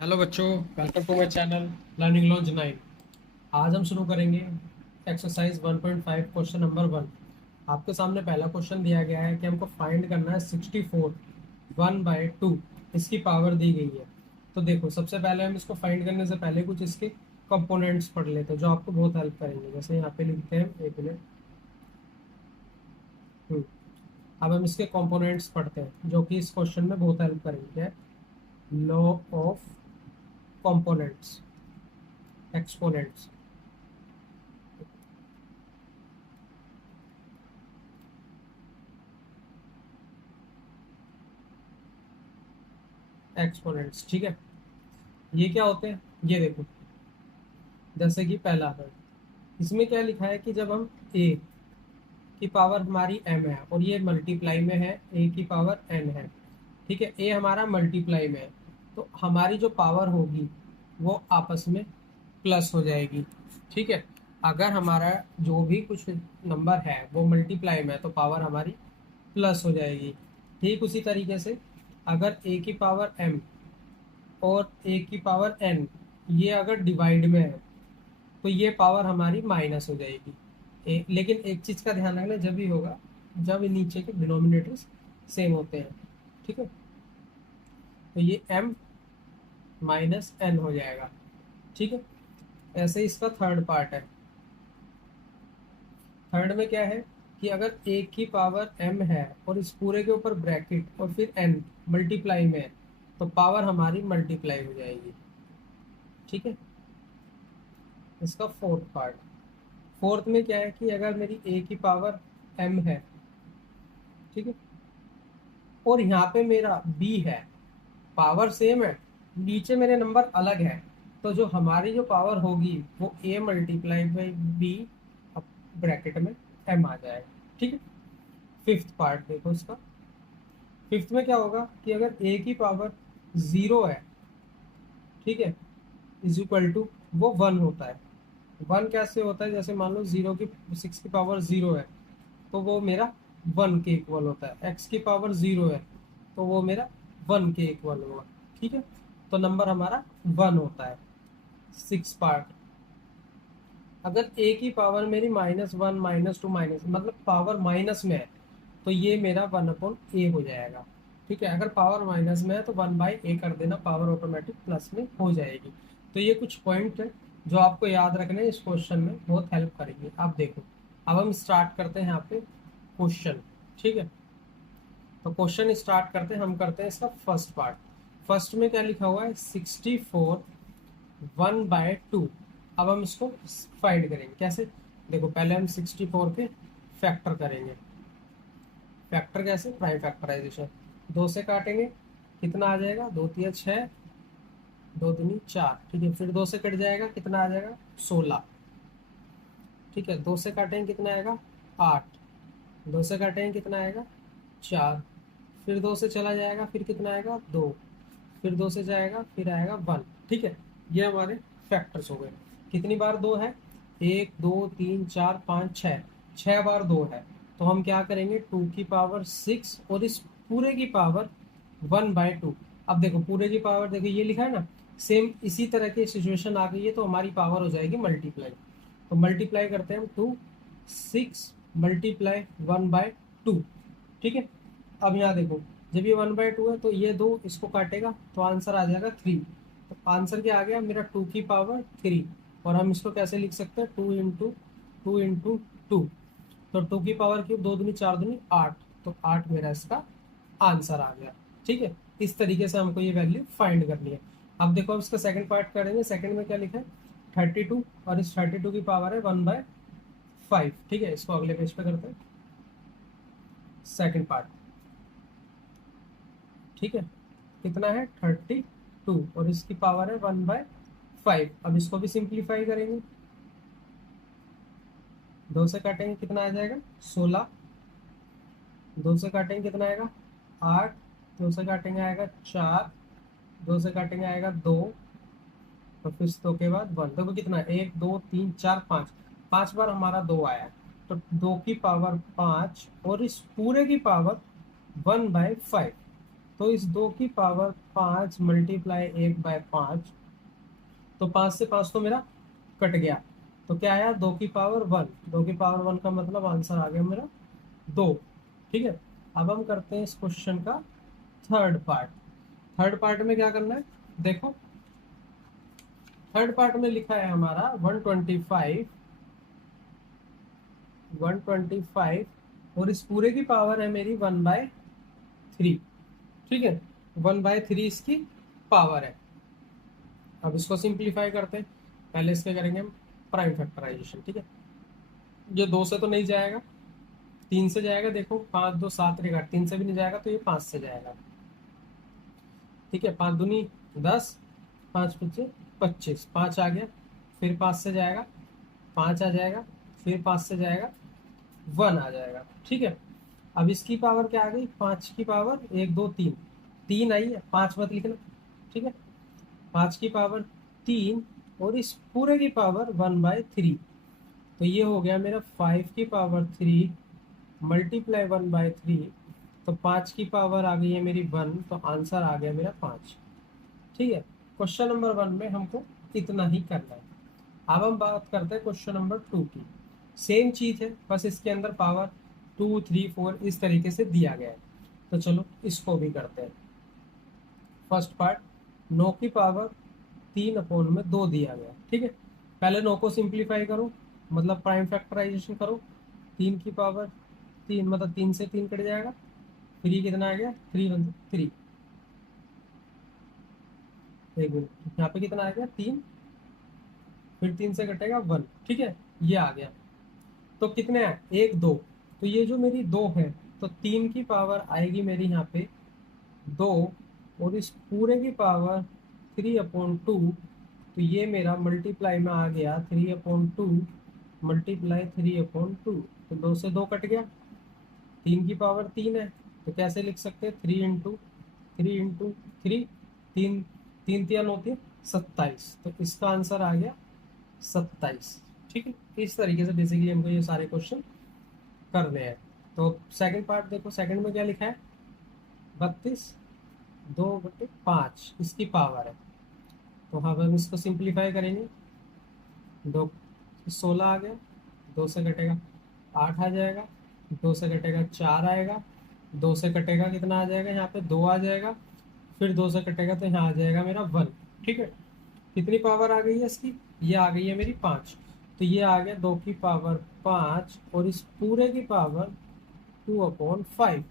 Hello बच्चों, welcome to my channel learning launch 9। आज हम शुरू करेंगे एक्सरसाइज 1.5 क्वेश्चन नंबर 1। आपके सामने पहला क्वेश्चन दिया गया है कि हमको फाइंड करना है 64 1/2। इसकी पावर दी गई है। तो देखो, सबसे पहले हम इसको फाइंड करने से पहले कुछ इसके कंपोनेंट्स पढ़ लेते हैं जो आपको बहुत हेल्प करेंगे। जैसे यहाँ पे लिखते हैं, एक मिनट। अब हम इसके कंपोनेंट्स पढ़ते हैं जो कि इस क्वेश्चन में बहुत हेल्प करेंगे। Law of components, exponents. Exponents, ठीक है। ये क्या होते हैं, ये देखो। जैसे कि पहला है, इसमें क्या लिखा है कि जब हम a की पावर हमारी m है और ये मल्टीप्लाई में है a की पावर n है, ठीक है। a हमारा मल्टीप्लाई में है, तो हमारी जो पावर होगी वो आपस में प्लस हो जाएगी, ठीक है। अगर हमारा जो भी कुछ नंबर है वो मल्टीप्लाई में है तो पावर हमारी प्लस हो जाएगी। ठीक उसी तरीके से अगर a की पावर m और a की पावर n ये अगर डिवाइड में है तो ये पावर हमारी माइनस हो जाएगी। लेकिन एक चीज का ध्यान रखना, जब भी होगा जब नीचे के डिनोमिनेटर्स सेम होते हैं, ठीक है। तो ये m माइनस n हो जाएगा, ठीक है। ऐसे इसका थर्ड पार्ट है। थर्ड में क्या है कि अगर a की पावर m है और इस पूरे के ऊपर ब्रैकेट और फिर n मल्टीप्लाई में है तो पावर हमारी मल्टीप्लाई हो जाएगी, ठीक है। इसका फोर्थ पार्ट। फोर्थ में क्या है कि अगर मेरी a की पावर m है, ठीक है, और यहाँ पे मेरा b है, पावर सेम है, नीचे मेरे नंबर अलग है, तो जो हमारी जो पावर होगी वो a multiply by B bracket में m आ जाएगा, ठीक है। फिफ्थ पार्ट देखो इसका। फिफ्थ में क्या होगा कि अगर a की पावर 0 है, ठीक है, इज इक्वल टू वो 1 होता है। 1 कैसे होता है, जैसे मान लो 6 की पावर 0 है तो वो मेरा 1 के इक्वल होता है। x की पावर 0 है तो वो मेरा 1 के इक्वल होगा, ठीक है। तो नंबर हमारा 1 होता है। सिक्स पार्ट, अगर a की पावर मेरी -1 -2 माइनस मतलब पावर माइनस में है तो ये मेरा 1/a हो जाएगा, ठीक है। अगर पावर माइनस में है तो 1/a कर देना, पावर ऑटोमेटिक प्लस में हो जाएगी। तो ये कुछ पॉइंट है जो आपको याद रखने इस क्वेश्चन में बहुत हेल्प करेंगे। आप देखो, अब हम स्टार्ट करते हैं यहाँ पे क्वेश्चन, ठीक है। तो क्वेश्चन स्टार्ट करते हैं, हम करते हैं इसका फर्स्ट पार्ट। फर्स्ट में क्या लिखा हुआ है, 64 1/2। अब हम इसको फाइंड करेंगे कैसे। देखो, पहले हम 64 के फैक्टर करेंगे। फैक्टर कैसे, प्राइम फैक्टराइजेशन। 2 से काटेंगे, कितना आ जाएगा, 2 तिया 6, 2 दूनी 4, ठीक है। फिर 2 से कट जाएगा, कितना आ जाएगा, 16, ठीक है। 2 से काटेंगे कितना आएगा, 8। 2 से काटेंगे कितना आएगा, 4। फिर 2 से चला जाएगा, फिर कितना आएगा, 2। फिर 2 से जाएगा, फिर आएगा 1, ठीक है। ये हमारे फैक्टर्स हो गए। कितनी बार 2 है, 1 2 3 4 5 6, 6 बार 2 है। तो हम क्या करेंगे, 2 की पावर 6 और इस पूरे की पावर 1/2। अब देखो पूरे की पावर, देखो ये लिखा है ना, सेम इसी तरह की सिचुएशन आ गई है तो हमारी पावर हो जाएगी मल्टीप्लाई। तो मल्टीप्लाई करते हैं हम, 6 मल्टीप्लाई 1/2, ठीक है। अब यहाँ देखो, जब ये 1/2 है तो ये 2 इसको काटेगा तो आंसर आ जाएगा 3। तो आंसर क्या आ गया मेरा, 2 की पावर 3। और हम इसको कैसे लिख सकते हैं, 2 × 2 × 2। तो 2 की पावर क्यूब, 2 दूनी 4 दूनी 8, तो 8 मेरा इसका आंसर आ गया, ठीक है। इस तरीके से हमको ये वैल्यू फाइंड करनी है। अब देखो, अब इसका सेकंड पार्ट करेंगे। सेकंड में क्या लिखा है, 32, और इस 32 की पावर है 1/5, ठीक है। इसको अगले पेज पे करते हैं, सेकंड पार्ट, ठीक है। कितना है, 32, और इसकी पावर है 1/5। अब इसको भी सिंप्लीफाई करेंगे, 2 से काटेंगे कितना आ जाएगा, 16। 2 से काटेंगे कितना आएगा, 8। 2 से काटेंगे आएगा 4। 2 से काटेंगे आएगा 2, और फिर 2 के बाद 1। देखो कितना है, 1 2 3 4 5, 5 बार हमारा 2 आया। तो 2 की पावर 5 और इस पूरे की पावर 1/5। तो इस 2 की पावर 5 मल्टीप्लाई 1/5, तो 5 से 5 तो मेरा कट गया, तो क्या आया 2 की पावर 1। 2 की पावर 1 का मतलब आंसर आ गया मेरा 2। ठीक है, अब हम करते हैं इस क्वेश्चन का थर्ड पार्ट। थर्ड पार्ट में क्या करना है, देखो थर्ड पार्ट में लिखा है हमारा 125 और इस पूरे की पावर है मेरी 1/3। ठीक है, 1/3 इसकी पावर है। अब इसको सिंप्लीफाई करते हैं, पहले इसके करेंगे हम प्राइम फैक्टराइजेशन। ठीक है, ये 2 से तो नहीं जाएगा, 3 से जाएगा। देखो 5 2 7 रहेगा, 3 से भी नहीं जाएगा तो ये 5 से जाएगा। ठीक है, 5 दूनी 10, 5 पच्चीस 25, 5 आ गया, फिर 5 से जाएगा, 5 आ जाएगा, फिर 5 से जाएगा, 1 आ जाएगा। ठीक है, अब इसकी पावर क्या आ गई, 5 की पावर 1 2 3, 3 आई है, 5 मत लिखना। ठीक है, 5 की पावर 3 और इस पूरे की पावर 1/3, तो ये हो गया मेरा 5 की पावर 3 मल्टीप्लाई 1/3, तो 5 की पावर आ गई है मेरी 1, तो आंसर आ गया मेरा 5। ठीक है, क्वेश्चन नंबर 1 में हमको इतना ही करना है। अब हम बात करते हैं क्वेश्चन नंबर 2 की। सेम चीज है, बस इसके अंदर पावर 2 3 4 इस तरीके से दिया गया है। तो चलो इसको भी करते हैं। फर्स्ट पार्ट, 9 की पावर 3/2 दिया गया। ठीक है, पहले 9 को सिंप्लीफाई करो, मतलब प्राइम फैक्टराइजेशन करो। 3 की पावर 3 मतलब 3 से 3 कट जाएगा, 3 कितना आ गया, 3 एक मिनट, यहाँ पे कितना आ गया 3, फिर 3 से कटेगा 1। ठीक है, ये आ गया, तो कितने हैं 1 2, तो ये जो मेरी 2 है, तो 3 की पावर आएगी मेरी यहाँ पे 2, और इस पूरे की पावर 3/2, तो ये मेरा मल्टीप्लाई में आ गया 3/2 मल्टीप्लाई 3/2, तो 2 से 2 कट गया, 3 की पावर 3 है, तो कैसे लिख सकते हैं 3 इंटू 3, 3 3 3 होती है 27, तो इसका आंसर आ गया 27। ठीक है, इस तरीके से बेसिकली हमको ये सारे क्वेश्चन करने हैं। तो सेकंड पार्ट देखो, सेकंड में क्या लिखा है 32 2/5 इसकी पावर है, तो हम इसको सिंप्लीफाई करेंगे। 2 16 आ गया, 2 से कटेगा 8 आ जाएगा, 2 से कटेगा 4 आएगा, 2 से कटेगा कितना आ जाएगा, यहाँ पे 2 आ जाएगा, फिर 2 से कटेगा तो यहाँ आ जाएगा मेरा 1। ठीक है, कितनी पावर आ गई है इसकी, ये आ गई है मेरी 5, तो ये आ गया 2 की पावर 5 और इस पूरे की पावर 2/5,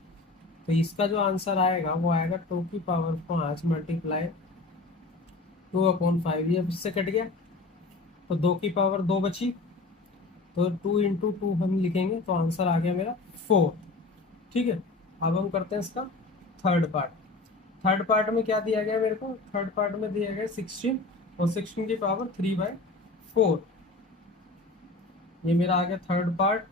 तो इसका जो आंसर आएगा वो आएगा 2 की पावर 5 मल्टीप्लाई 2/5, ये इससे कट गया, तो 2 की पावर 2 बची, तो 2 इंटू 2 हम लिखेंगे, तो आंसर आ गया मेरा 4। ठीक है, अब हम करते हैं इसका थर्ड पार्ट। थर्ड पार्ट में क्या दिया गया मेरे को, थर्ड पार्ट में दिया गया 16 और 16 की पावर 3/4, ये मेरा आ गया थर्ड पार्ट।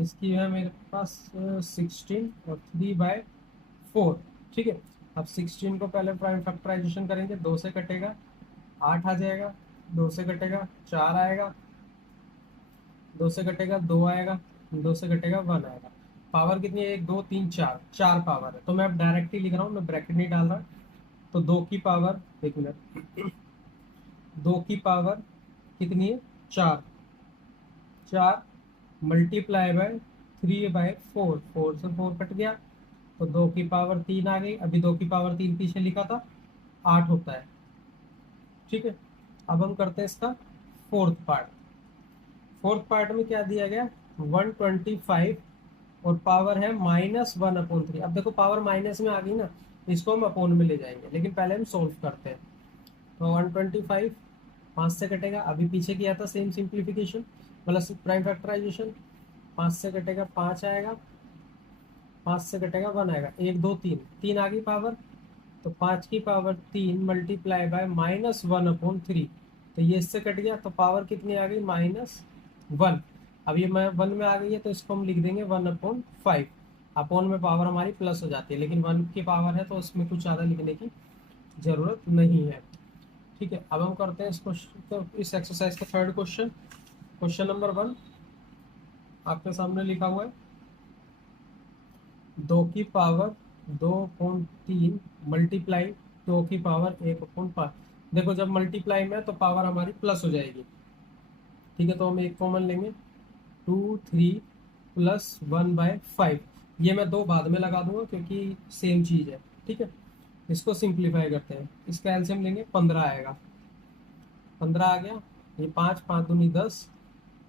इसकी है मेरे पास 16 और 3/4। ठीक है, अब 16 को पहले प्राइम फैक्टराइजेशन करेंगे, 2 से कटेगा 8 आ जाएगा, 2 से कटेगा 4 आएगा, 2 से कटेगा 2 आएगा, 2 से कटेगा 1 आएगा। पावर कितनी है, 1 2 3 4, 4 पावर है, तो मैं अब डायरेक्ट ही लिख रहा हूँ, मैं ब्रैकेट नहीं डाल रहा। तो 2 की पावर, एक मिनट, 2 की पावर कितनी है 4, 4 मल्टीप्लाई बाय 3/4, 4 से 4 कट गया, तो 2 की पावर 3 आ गई। अभी 2 की पावर 3 पीछे लिखा था, 8 होता है। ठीक है, अब हम करते हैं इसका फोर्थ पार्ट। फोर्थ पार्ट में क्या दिया गया 125 और पावर है -1/3। अब देखो पावर माइनस में आ गई ना, इसको हम अपोन में ले जाएंगे, लेकिन पहले हम सोल्व करते हैं। तो 125 5 से कटेगा, अभी पीछे किया था सेम सिंप्लीफिकेशन, मतलब प्राइम फैक्टराइजेशन। 5 से कटेगा 5 आएगा, 5 से कटेगा 1 आएगा, 1 2 3, 3 आ गई पावर, तो 5 की पावर 3 मल्टीप्लाई बाय -1/3, तो ये इससे कट गया, तो पावर कितनी आ गई -1। अब ये मैं 1 में आ गई है, तो इसको हम लिख देंगे 1/5। अपोन में पावर हमारी प्लस हो जाती है, लेकिन 1 की पावर है तो इसमें कुछ ज़्यादा लिखने की ज़रूरत नहीं है। ठीक है, अब हम करते हैं इस क्वेश्चन, तो इस एक्सरसाइज का थर्ड क्वेश्चन। क्वेश्चन नंबर 1 आपके सामने लिखा हुआ है, 2 की पावर 2/3 मल्टीप्लाई 2 की पावर 1/5। देखो जब मल्टीप्लाई में है तो पावर हमारी प्लस हो जाएगी, ठीक है। तो हम एक कॉमन लेंगे, 2 3 प्लस 1/5। ये मैं 2 बाद में लगा दूंगा क्योंकि सेम चीज़ है, ठीक है। इसको सिंप्लीफाई करते हैं, इसका एलसीएम लेंगे, 15 आएगा। 15 आ गया, ये 5 5 दूनी 10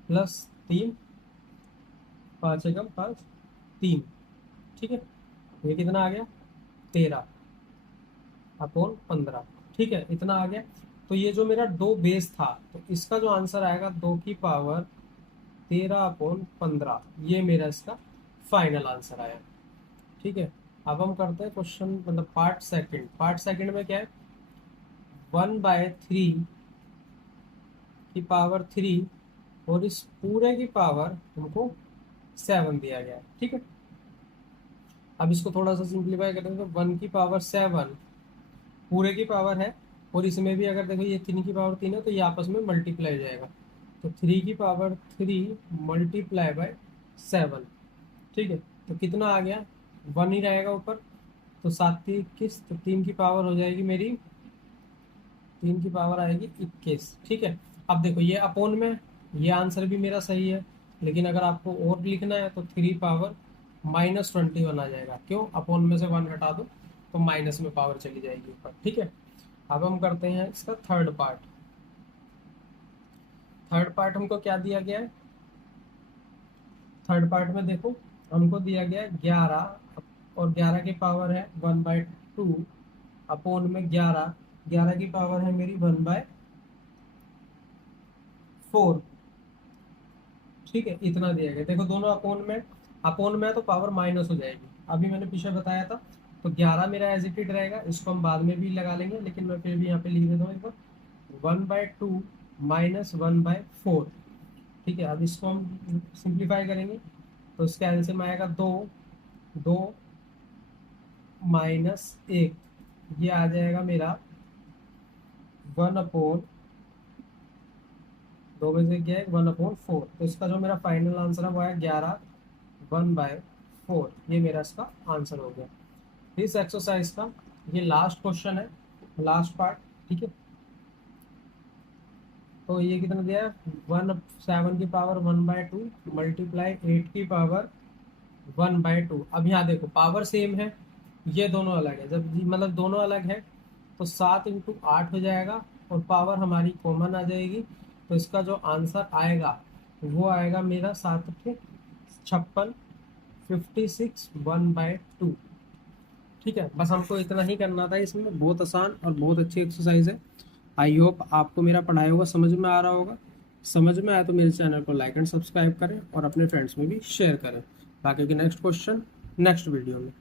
प्लस 3 5 एकम 5 3, ठीक है। ये कितना आ गया, 13/15, ठीक है। इतना आ गया। तो ये जो मेरा 2 बेस था, तो इसका जो आंसर आएगा 2 की पावर 13/15, ये मेरा इसका फाइनल आंसर आया, ठीक है। अब हम करते हैं क्वेश्चन मतलब पार्ट सेकंड। पार्ट सेकंड में क्या है, 1/3 की पावर 3 और इस पूरे की पावर हमको 7 दिया गया है, ठीक है। अब इसको थोड़ा सा सिंप्लीफाई करेंगे तो 1 की पावर 7 पूरे की पावर है, और इसमें भी अगर देखो ये 3 की पावर 3 है तो ये आपस में मल्टीप्लाई हो जाएगा। तो 3 की पावर 3 मल्टीप्लाई बाय 7, ठीक है। तो कितना आ गया, 1 ही रहेगा ऊपर, तो 7 3 21, तो 3 की पावर हो जाएगी मेरी, 3 की पावर आएगी 21, ठीक है। अब देखो ये अपोन में, ये आंसर भी मेरा सही है, लेकिन अगर आपको और लिखना है तो 3 पावर -21 आ जाएगा। क्यों, अपोन में से 1 हटा दो तो माइनस में पावर चली जाएगी ऊपर, ठीक है। अब हम करते हैं इसका थर्ड पार्ट। थर्ड पार्ट हमको क्या दिया गया है, थर्ड पार्ट में देखो हमको दिया गया है 11, और 11 की पावर है 1/2 अपोन में 11, 11 की पावर है मेरी 1/4, ठीक है। इतना दिया गया। देखो दोनों अपोन में है तो पावर माइनस हो जाएगी, अभी मैंने पीछे बताया था। तो 11 मेरा एज इट इज रहेगा, इसको हम बाद में भी लगा लेंगे, लेकिन मैं फिर भी यहाँ पे लिख देता हूँ एक बार, 1/2 माइनस 1/4, ठीक है। अब इसको हम सिंप्लीफाई करेंगे तो इसका एलसीएम आएगा 2 2 -1, ये आ जाएगा मेरा 1/2 में से क्या है 1/4। तो इसका जो मेरा फाइनल आंसर है वो है 11 1/4, ये मेरा इसका आंसर हो गया इस एक्सरसाइज का। ये लास्ट क्वेश्चन है, लास्ट पार्ट, ठीक है। तो ये कितना दिया है, 7 की पावर 1/2 मल्टीप्लाई 8 की पावर 1/2। अब यहाँ देखो पावर सेम है, ये दोनों अलग है। जब मतलब दोनों अलग है तो 7 × 8 हो जाएगा, और पावर हमारी कॉमन आ जाएगी। तो इसका जो आंसर आएगा वो आएगा मेरा 7 के 56, 56 1/2, ठीक है। बस हमको इतना ही करना था इसमें, बहुत आसान और बहुत अच्छी एक्सरसाइज है। आई होप आपको मेरा पढ़ाया हुआ समझ में आ रहा होगा। समझ में आया तो मेरे चैनल को लाइक एंड सब्सक्राइब करें और अपने फ्रेंड्स में भी शेयर करें। बाकी के नेक्स्ट क्वेश्चन नेक्स्ट वीडियो में।